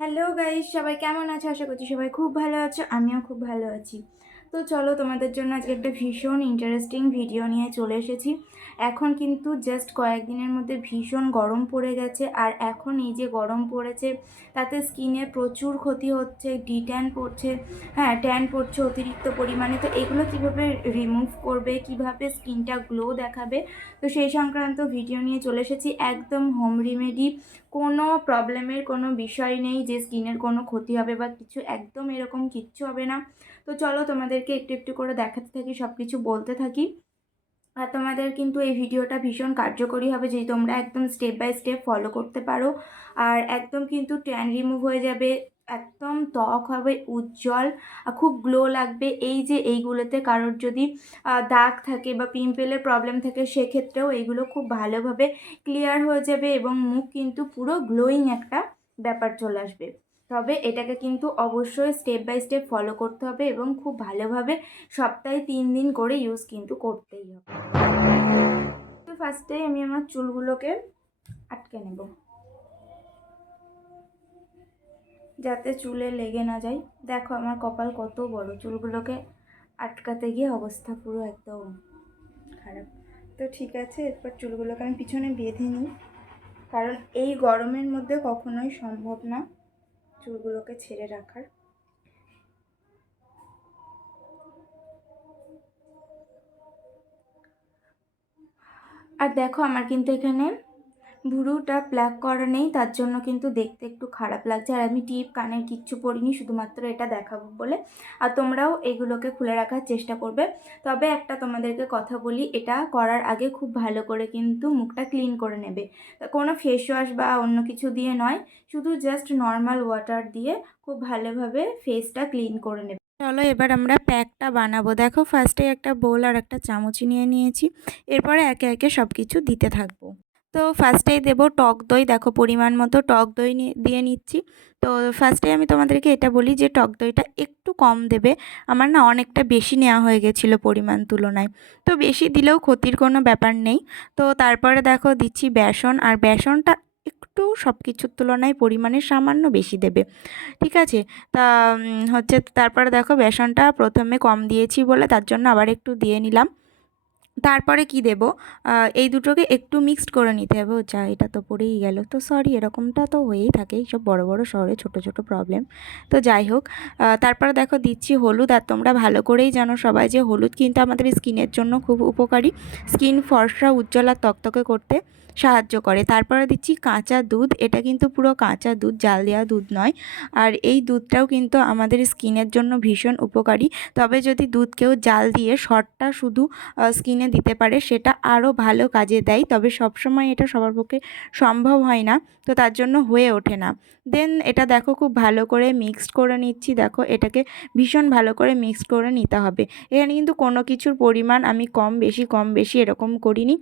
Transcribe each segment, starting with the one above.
Hello guys সবাই কেমন আছো? আশা করছি সবাই খুব ভালো আছো, আমিও খুব ভালো আছি। তো চলো তোমাদের জন্য আজকে একটা ভীষণ ইন্টারেস্টিং ভিডিও নিয়ে চলে এসেছি। এখন কিন্তু জাস্ট কয়েকদিনের মধ্যে ভীষণ গরম পড়ে গেছে আর এখন এই যে গরম পড়েছে, তাতে স্কিনে প্রচুর ক্ষতি হচ্ছে ডি ট্যান পড়ছে হ্যাঁ ট্যান পড়ছে অতিরিক্ত পরিমাণে। তো এগুলো কীভাবে রিমুভ করবে, কীভাবে স্কিনটা গ্লো দেখাবে? তো সেই সংক্রান্ত ভিডিও নিয়ে চলে এসেছি। একদম হোম রেমেডি কোনো প্রবলেমের কোনো বিষয় নেই যে স্কিনের কোনো ক্ষতি হবে বা কিছু, একদম এরকম কিচ্ছু হবে না। তো চলো তোমাদেরকে একটু একটু করে দেখাতে থাকি সব কিছু বলতে থাকি। আর তোমাদের কিন্তু এই ভিডিওটা ভীষণ কার্যকরী হবে যদি তোমরা একদম স্টেপ বাই স্টেপ ফলো করতে পারো। আর একদম কিন্তু ট্যান রিমুভ হয়ে যাবে, একদম ত্বক হবে উজ্জ্বল, আর খুব গ্লো লাগবে। এই যে এইগুলোতে কারোর যদি দাগ থাকে বা পিম্পেলের প্রবলেম থাকে, সেক্ষেত্রেও এইগুলো খুব ভালোভাবে ক্লিয়ার হয়ে যাবে এবং মুখ কিন্তু পুরো গ্লোয়িং একটা ব্যাপার চলে আসবে। তবে এটাকে কিন্তু অবশ্যই স্টেপ বাই স্টেপ ফলো করতে হবে এবং খুব ভালোভাবে সপ্তাহে তিন দিন করে ইউজ কিন্তু করতেই হবে। তো ফার্স্টে আমি আমার চুলগুলোকে আটকে নেব। যাতে চুলে লেগে না যায়। দেখো আমার কপাল কত বড়, চুলগুলোকে আটকাতে গিয়ে অবস্থা পুরো একদম খারাপ। তো ঠিক আছে, এরপর চুলগুলোকে আমি পিছনে বেঁধে নিই। কারণ এই গরমের মধ্যে কখনোই সম্ভব না। চুলগুলোকে ছেড়ে রাখার। আর দেখো আমার কিন্তু এখানে ভুরুটা প্লাক করা নেই, তার জন্য কিন্তু দেখতে একটু খারাপ লাগছে। আর আমি টিপ কানের কিচ্ছু পরিনি, শুধুমাত্র এটা দেখাবো বলে। আর তোমরাও এগুলোকে খুলে রাখার চেষ্টা করবে। তবে একটা তোমাদেরকে কথা বলি, এটা করার আগে খুব ভালো করে কিন্তু মুখটা ক্লিন করে নেবে। কোনো ফেস ওয়াশ বা অন্য কিছু দিয়ে নয়, শুধু জাস্ট নর্মাল ওয়াটার দিয়ে খুব ভালোভাবে ফেসটা ক্লিন করে নেবে। চলো এবার আমরা প্যাকটা বানাবো। দেখো ফার্স্টে একটা বোল আর একটা চামচি নিয়ে নিয়েছি। এরপরে একে একে সব কিছু দিতে থাকব। তো ফার্স্টেই দেবো টক দই। দেখো পরিমাণ মতো টক দই দিয়ে নিচ্ছি। তো ফার্স্টে আমি তোমাদেরকে এটা বলি যে টক দইটা একটু কম দেবে। আমার না অনেকটা বেশি নেওয়া হয়ে গেছিল পরিমাণ তুলনায়। তো বেশি দিলেও ক্ষতির কোনো ব্যাপার নেই। তো তারপরে দেখো দিচ্ছি বেসন। আর বেসনটা একটু সব কিছুর তুলনায় পরিমাণে সামান্য বেশি দেবে। ঠিক আছে? তা হচ্ছে তারপরে দেখো বেসনটা প্রথমে কম দিয়েছি বলে তার জন্য আবার একটু দিয়ে নিলাম। তারপরে কি দেব? এই দুটোকে একটু মিক্সড করে নিতে হবে। ও চা এটা তো পড়েই গেল। তো সরি এরকমটা তো হয়েই থাকে সব বড় বড় শহরে ছোট ছোট প্রবলেম তো যাই হোক তারপরে দেখো দিচ্ছি হলুদ, আর তোমরা ভালো করেই জানো সবাই যে হলুদ কিন্তু আমাদের স্কিনের জন্য খুব উপকারী। স্কিন ফর্সা, উজ্জ্বল আর তকতকে করতে। সাহায্য করে। তারপরে দিচ্ছি কাঁচা দুধ। এটা কিন্তু পুরো কাঁচা দুধ, জাল দেওয়া দুধ নয়। আর এই দুধটাও কিন্তু আমাদের স্কিনের জন্য ভীষণ উপকারী। তবে যদি দুধ কেউ জাল দিয়ে শর্টটা শুধু স্কিনে দিতে পারে, সেটা আরও ভালো কাজে দেয়। তবে সবসময় এটা সবার পক্ষে সম্ভব হয় না, তো তার জন্য হয়ে ওঠে না। দেন এটা দেখো খুব ভালো করে মিক্সড করে নিচ্ছি। দেখো এটাকে ভীষণ ভালো করে মিক্সড করে নিতে হবে। এখানে কিন্তু কোনো কিছুর পরিমাণ আমি কম বেশি কম বেশি এরকম করিনি।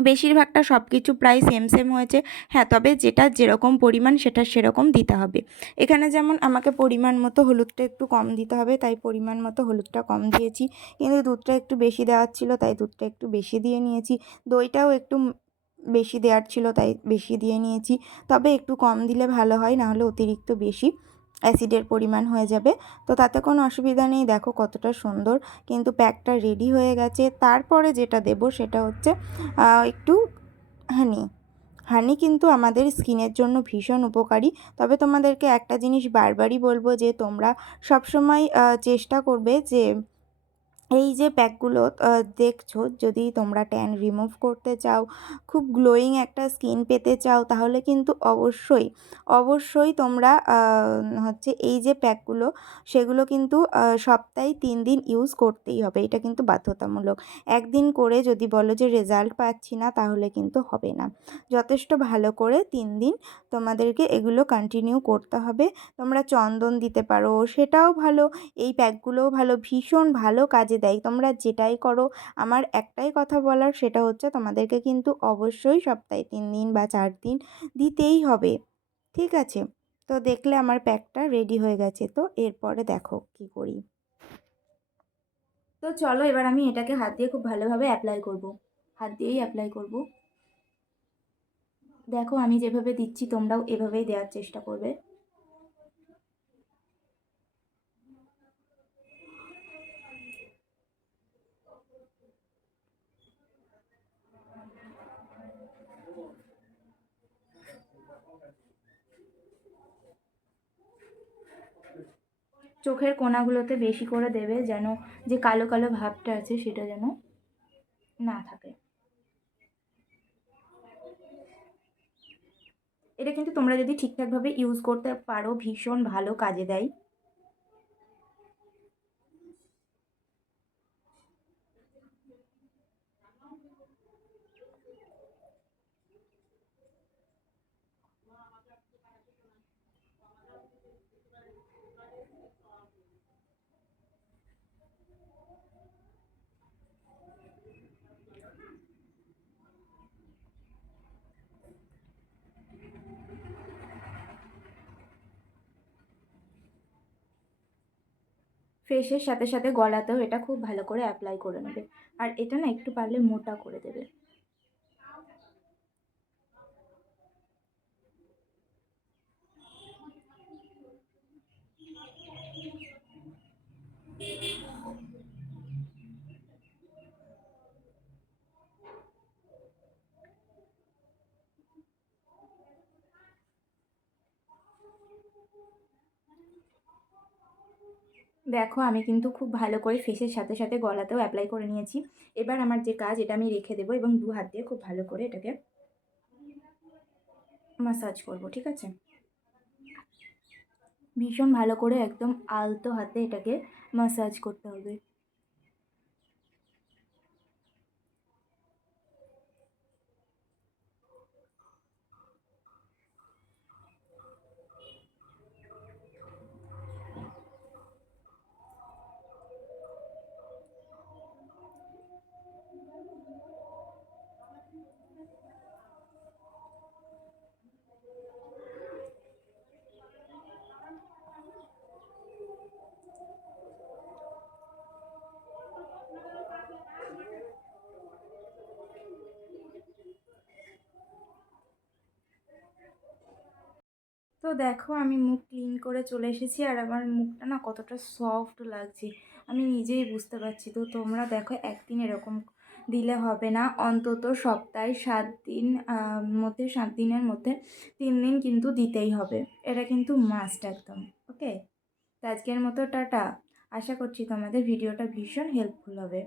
বেশিরভাগটা সব কিছু প্রায় সেম সেম হয়েছে। হ্যাঁ তবে যেটা যেরকম পরিমাণ সেটা সেরকম দিতে হবে। এখানে যেমন আমাকে পরিমাণ মতো হলুদটা একটু কম দিতে হবে, তাই পরিমাণ মতো হলুদটা কম দিয়েছি। কিন্তু দুধটা একটু বেশি দেওয়ার ছিল, তাই দুধটা একটু বেশি দিয়ে নিয়েছি। দইটাও একটু বেশি দেওয়ার ছিল, তাই বেশি দিয়ে নিয়েছি। তবে একটু কম দিলে ভালো হয়, নাহলে অতিরিক্ত বেশি। অ্যাসিডের পরিমাণ হয়ে যাবে। তো তাতে কোনো অসুবিধা নেই। দেখো কতটা সুন্দর। কিন্তু প্যাকটা রেডি হয়ে গেছে। তারপরে যেটা দেব সেটা হচ্ছে একটু হানি হানি কিন্তু আমাদের স্কিনের জন্য ভীষণ উপকারী। তবে তোমাদেরকে একটা জিনিস বারবারই বলব যে তোমরা সবসময় চেষ্টা করবে যে এই যে প্যাকগুলো দেখছ, যদি তোমরা ট্যান রিমুভ করতে চাও, খুব গ্লোয়িং একটা স্কিন পেতে চাও, তাহলে কিন্তু অবশ্যই অবশ্যই তোমরা হচ্ছে এই যে প্যাকগুলো সেগুলো কিন্তু সপ্তাহে তিন দিন ইউজ করতেই হবে। এটা কিন্তু বাধ্যতামূলক। একদিন করে যদি বলো যে রেজাল্ট পাচ্ছি না, তাহলে কিন্তু হবে না। যথেষ্ট ভালো করে তিন দিন তোমাদেরকে এগুলো কন্টিনিউ করতে হবে। তোমরা চন্দন দিতে পারো, সেটাও ভালো, এই প্যাকগুলোও ভালো, ভীষণ ভালো কাজে দেয়। তোমরা যেটাই করো, আমার একটাই কথা বলার সেটা হচ্ছে তোমাদেরকে কিন্তু অবশ্যই সপ্তাহে তিন দিন বা চার দিন দিতেই হবে। ঠিক আছে? তো দেখলে আমার প্যাকটা রেডি হয়ে গেছে। তো এরপরে দেখো কি করি। তো চলো এবার আমি এটাকে হাত দিয়ে খুব ভালোভাবে অ্যাপ্লাই করব। হাত দিয়েই অ্যাপ্লাই করব। দেখো আমি যেভাবে দিচ্ছি তোমরাও এভাবেই দেওয়ার চেষ্টা করবে। চোখের কোনাগুলোতে বেশি করে দেবে যেন যে কালো কালো ভাবটা আছে সেটা যেন না থাকে। এটা কিন্তু তোমরা যদি ঠিকঠাকভাবে ইউজ করতে পারো, ভীষণ ভালো কাজে দেয়। ফেসের সাথে সাথে গলাতেও এটা খুব ভালো করে অ্যাপ্লাই করে নেবে। আর এটা না একটু পারলে মোটা করে দেবে। দেখো, আমি কিন্তু খুব ভালো করে ফেসের সাথে সাথে গলাতেও অ্যাপ্লাই করে নিয়েছি। এবার আমার যে কাজ, এটা আমি রেখে দেবো এবং দু হাত দিয়ে খুব ভালো করে এটাকে মাসাজ করব, ঠিক আছে? ভীষণ ভালো করে একদম আলতো হাতে এটাকে মাসাজ করতে হবে। দেখো আমি মুখ ক্লিন করে চলে এসেছি আর আমার মুখটা না কতটা সফট লাগছে। আমি নিজেই বুঝতে পারছি। তো তোমরা দেখো একদিন এরকম দিলে হবে না। অন্তত সপ্তাহে সাত দিন মধ্যে সাত দিনের মধ্যে তিন দিন কিন্তু দিতেই হবে। এটা কিন্তু মাস্ট একদম ওকে তো আজকের মতো টাটা। আশা করছি তোমাদের ভিডিওটা ভীষণ হেল্পফুল হবে।